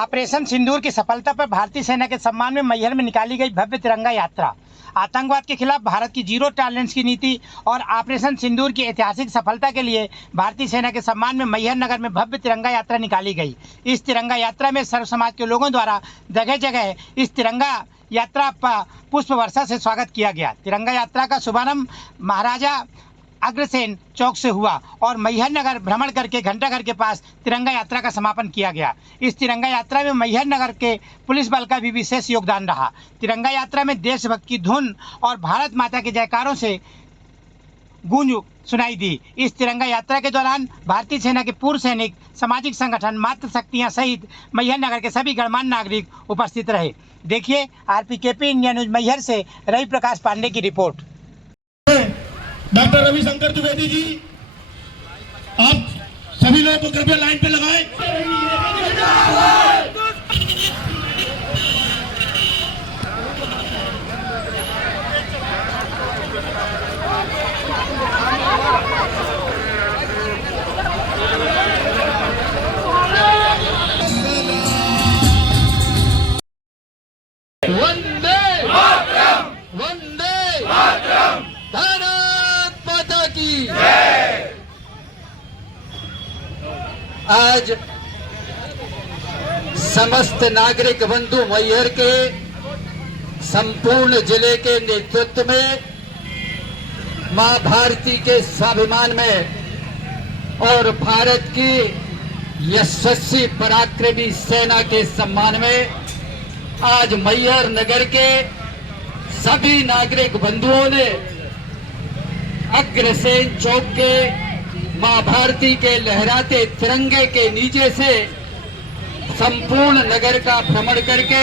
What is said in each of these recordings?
Operation सिंदूर की सफलता पर भारतीय सेना के सम्मान में मैहर में निकाली गई भव्य तिरंगा यात्रा। आतंकवाद के खिलाफ भारत की जीरो टॉलरेंस की नीति और ऑपरेशन सिंदूर की ऐतिहासिक सफलता के लिए भारतीय सेना के सम्मान में मैहर नगर में भव्य तिरंगा यात्रा निकाली गई। इस तिरंगा यात्रा में सर्व समाज के लोगों द्वारा जगह जगह इस तिरंगा यात्रा पर पुष्प वर्षा से स्वागत किया गया। तिरंगा यात्रा का शुभारंभ महाराजा अग्रसेन चौक से हुआ और मैहर नगर भ्रमण करके घंटाघर के पास तिरंगा यात्रा का समापन किया गया। इस तिरंगा यात्रा में मैहर नगर के पुलिस बल का भी विशेष योगदान रहा। तिरंगा यात्रा में देशभक्त की धुन और भारत माता के जयकारों से गूंज सुनाई दी। इस तिरंगा यात्रा के दौरान भारतीय सेना के पूर्व सैनिक, सामाजिक संगठन, मातृशक्तियां सहित मैहर नगर के सभी गणमान्य नागरिक उपस्थित रहे। देखिए RPKP इंडिया न्यूज मैहर से रवि प्रकाश पांडे की रिपोर्ट। डॉक्टर रविशंकर द्विवेदी जी, आप सभी लोगों को कृपया लाइन पे लगाएं। वंदे मातरम, वंदे मातरम, भारत माता की जय। आज समस्त नागरिक बंधु मैहर के संपूर्ण जिले के नेतृत्व में मां भारती के स्वाभिमान में और भारत की यशस्वी पराक्रमी सेना के सम्मान में आज मैहर नगर के सभी नागरिक बंधुओं ने अग्रसेन चौक के मां भारती के लहराते तिरंगे के नीचे से संपूर्ण नगर का भ्रमण करके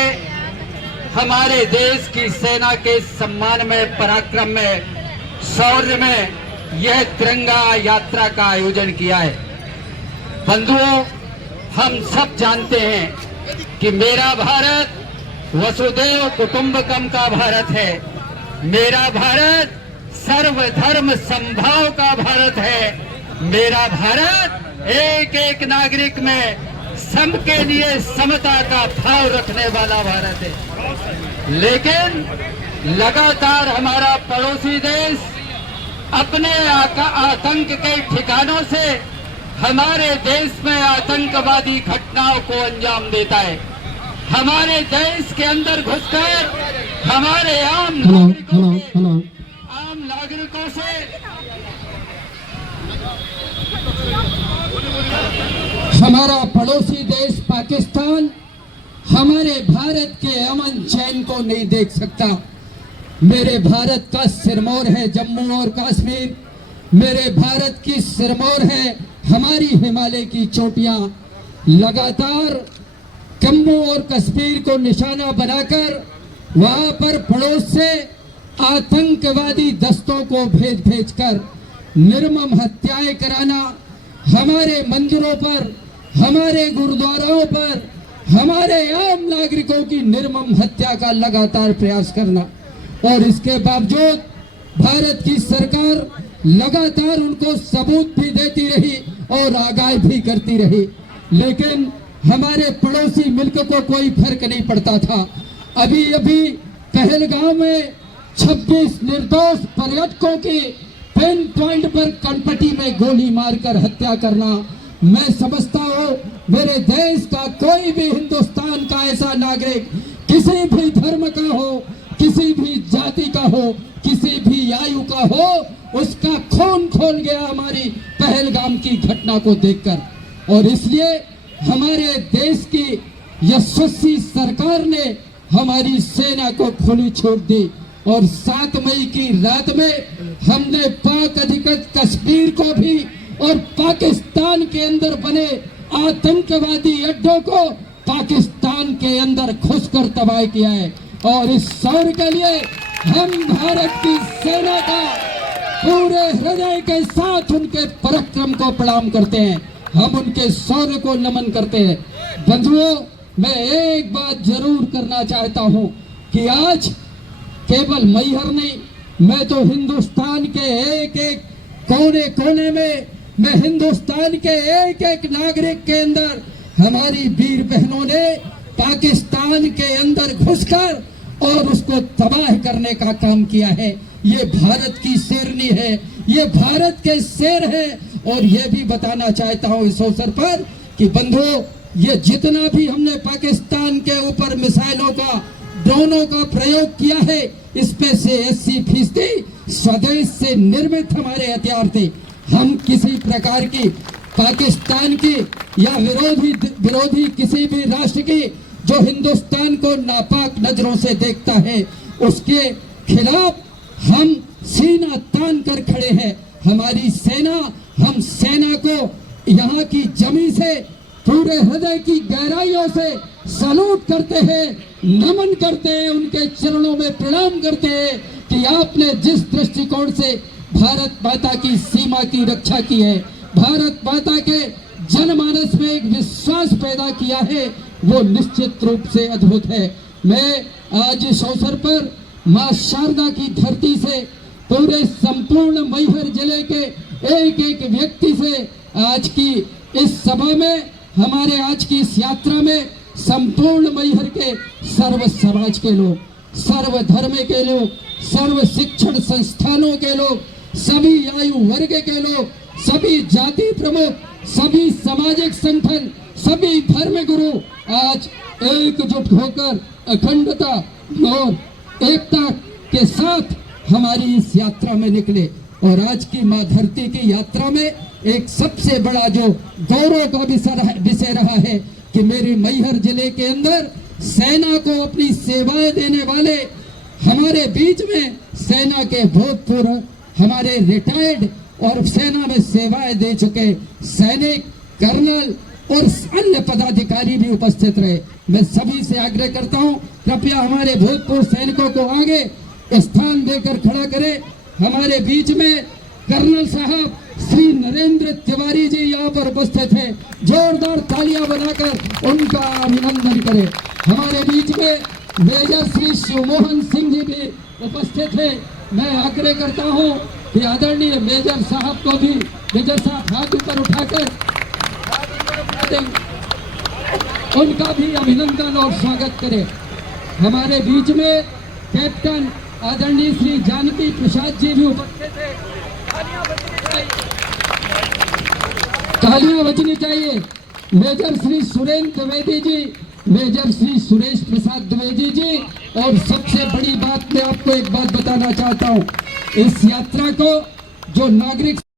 हमारे देश की सेना के सम्मान में, पराक्रम में, शौर्य में यह तिरंगा यात्रा का आयोजन किया है। बंधुओं, हम सब जानते हैं कि मेरा भारत वसुधैव कुटुंबकम का भारत है। मेरा भारत सर्वधर्म समभाव का भारत है। मेरा भारत एक एक नागरिक में सम के लिए समता का भाव रखने वाला भारत है। लेकिन लगातार हमारा पड़ोसी देश अपने आतंक के ठिकानों से हमारे देश में आतंकवादी घटनाओं को अंजाम देता है। हमारे देश के अंदर घुसकर हमारे आम नागरिकों से हमारा पड़ोसी देश पाकिस्तान हमारे भारत के अमन चैन को नहीं देख सकता। मेरे भारत का सिरमौर है जम्मू और कश्मीर। मेरे भारत की सिरमौर है हमारी हिमालय की चोटियां। लगातार जम्मू और कश्मीर को निशाना बनाकर वहां पर पड़ोस से आतंकवादी दस्तों को भेज कर निर्मम हत्याएं कराना, हमारे मंदिरों पर, हमारे गुरुद्वाराओं पर, हमारे आम नागरिकों की निर्मम हत्या का लगातार प्रयास करना, और इसके बावजूद भारत की सरकार लगातार उनको सबूत भी देती रही और आगाह भी करती रही। लेकिन हमारे पड़ोसी मुल्क को कोई फर्क नहीं पड़ता था। अभी पहलगाम में 26 निर्दोष पर्यटकों की पिन पॉइंट पर कनपटी में गोली मारकर हत्या करना, मैं समझता हूँ मेरे देश का कोई भी, हिंदुस्तान का ऐसा नागरिक किसी भी धर्म का हो, किसी भी जाति का हो, किसी भी आयु का हो, उसका खून खोल गया हमारी पहलगाम की घटना को देखकर। और इसलिए हमारे देश की यशस्वी सरकार ने हमारी सेना को खुली छूट दी और 7 मई की रात में हमने पाक अधिकृत कश्मीर को भी और पाकिस्तान के अंदर बने आतंकवादी अड्डों को पाकिस्तान के अंदर घुसकर तबाह किया है। और इस शौर्य के लिए हम भारत की सेना का पूरे हृदय के साथ उनके पराक्रम को प्रणाम करते हैं, हम उनके शौर्य को नमन करते हैं। बंधुओं, मैं एक बात जरूर करना चाहता हूं कि आज केवल मैहर नहीं, मैं तो हिंदुस्तान के एक एक कोने कोने में, मैं हिंदुस्तान के एक एक नागरिक के अंदर हमारी वीर बहनों ने पाकिस्तान के अंदर घुसकर और उसको तबाह करने का काम किया है। ये भारत की शेरनी है, ये भारत के शेर है। और ये भी बताना चाहता हूं इस अवसर पर कि बंधुओं, ये जितना भी हमने पाकिस्तान के ऊपर मिसाइलों का, ड्रोनों का प्रयोग किया है, इसमें से 80% स्वदेश से निर्मित हमारे हथियार थे। हम किसी प्रकार की पाकिस्तान की या विरोधी किसी भी राष्ट्र की जो हिंदुस्तान को नापाक नजरों से देखता है, उसके खिलाफ हम सीना तान कर खड़े हैं। हमारी सेना, हम सेना को यहाँ की जमी से, पूरे हृदय की गहराइयों से सलूट करते हैं, नमन करते हैं, उनके चरणों में प्रणाम करते हैं कि आपने जिस दृष्टिकोण से भारत माता की सीमा की रक्षा की है, भारत माता के जनमानस में एक विश्वास पैदा किया है, वो निश्चित रूप से अद्भुत है। मैं आज इस अवसर पर मां शारदा की धरती से, पूरे संपूर्ण मैहर जिले के एक एक व्यक्ति से आज की इस सभा में, हमारे आज की इस यात्रा में संपूर्ण मैहर के सर्व समाज के लोग, सर्व धर्म के लोग, सर्व शिक्षण संस्थानों के लोग, सभी आयु वर्ग के लोग, सभी जाति प्रमुख, सभी सामाजिक संगठन, सभी धर्म गुरु आज एकजुट होकर अखंडता और एकता के साथ हमारी इस यात्रा में निकले। और आज की मां धरती की यात्रा में एक सबसे बड़ा जो गौरव का विषय रहा है कि मेरे मैहर जिले के अंदर सेना को अपनी सेवाएं देने वाले, हमारे बीच में सेना के भूतपूर्व, हमारे रिटायर्ड और सेना में सेवाएं दे चुके सैनिक, कर्नल और अन्य पदाधिकारी भी उपस्थित रहे। मैं सभी से आग्रह करता हूं, कृपया हमारे भूतपूर्व सैनिकों को आगे स्थान देकर खड़ा करें। हमारे बीच में कर्नल साहब श्री नरेंद्र तिवारी जी यहाँ पर उपस्थित हैं, जोरदार तालियां बनाकर उनका अभिनंदन करें। हमारे बीच में मेजर श्री शिवमोहन सिंह जी भी उपस्थित हैं। मैं आग्रह करता हूं कि आदरणीय मेजर साहब को भी, मेजर साहब हाथ ऊपर उठाकर उनका भी अभिनंदन और स्वागत करें। हमारे बीच में कैप्टन आदरणीय श्री जानकी प्रसाद जी भी उपस्थित हैं। तालियां बजनी चाहिए। Major Shri Surendra Dwivedi ji, major Shri Suresh Prasad Dwivedi ji. और सबसे बड़ी बात, मैं आपको एक बात बताना चाहता हूं, इस यात्रा को जो नागरिक